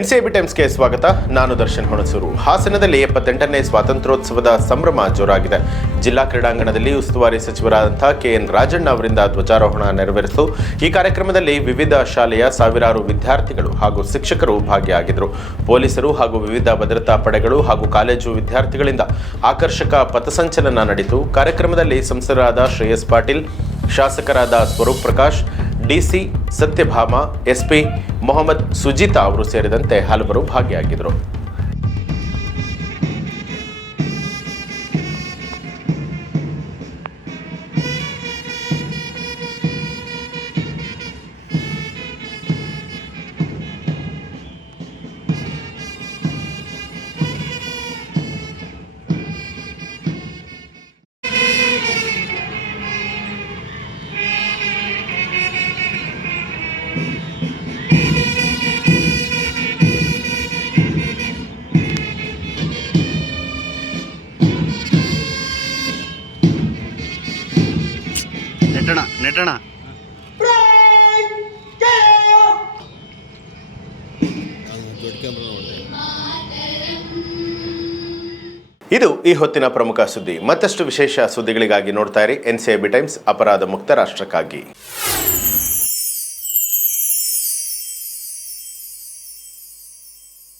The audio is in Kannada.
ಎನ್ಸಿಬಿ ಟೈಮ್ಸ್ಗೆ ಸ್ವಾಗತ. ನಾನು ದರ್ಶನ್ ಹೊಣಸೂರು. ಹಾಸನದಲ್ಲಿ 78ನೇ ಸ್ವಾತಂತ್ರ್ಯೋತ್ಸವದ ಸಂಭ್ರಮ ಜೋರಾಗಿದೆ. ಜಿಲ್ಲಾ ಕ್ರೀಡಾಂಗಣದಲ್ಲಿ ಉಸ್ತುವಾರಿ ಸಚಿವರಾದಂಥ KN ರಾಜಣ್ಣ ಅವರಿಂದ ಧ್ವಜಾರೋಹಣ ನೆರವೇರಿಸಿತು. ಈ ಕಾರ್ಯಕ್ರಮದಲ್ಲಿ ವಿವಿಧ ಶಾಲೆಯ ಸಾವಿರಾರು ವಿದ್ಯಾರ್ಥಿಗಳು ಹಾಗೂ ಶಿಕ್ಷಕರು ಭಾಗಿಯಾಗಿದ್ದರು. ಪೊಲೀಸರು ಹಾಗೂ ವಿವಿಧ ಭದ್ರತಾ ಪಡೆಗಳು ಹಾಗೂ ಕಾಲೇಜು ವಿದ್ಯಾರ್ಥಿಗಳಿಂದ ಆಕರ್ಷಕ ಪಥಸಂಚಲನ ನಡೆಯಿತು. ಕಾರ್ಯಕ್ರಮದಲ್ಲಿ ಸಂಸದರಾದ ಶ್ರೇಯಸ್ ಪಾಟೀಲ್, ಶಾಸಕರಾದ ಸ್ವರೂಪ್ ಪ್ರಕಾಶ್, DC ಸತ್ಯಭಾಮ, SP ಮೊಹಮ್ಮದ್ ಸುಜಿತಾ ಅವರು ಸೇರಿದಂತೆ ಹಲವರು ಭಾಗಿಯಾಗಿದ್ದರು. ನೆಟ್ಟಣ ಇದು ಈ ಹೊತ್ತಿನ ಪ್ರಮುಖ ಸುದ್ದಿ. ಮತ್ತಷ್ಟು ವಿಶೇಷ ಸುದ್ದಿಗಳಿಗಾಗಿ ನೋಡ್ತಾ ಇರಿ NCIB ಟೈಮ್ಸ್, ಅಪರಾಧ ಮುಕ್ತ ರಾಷ್ಟ್ರಕ್ಕಾಗಿ.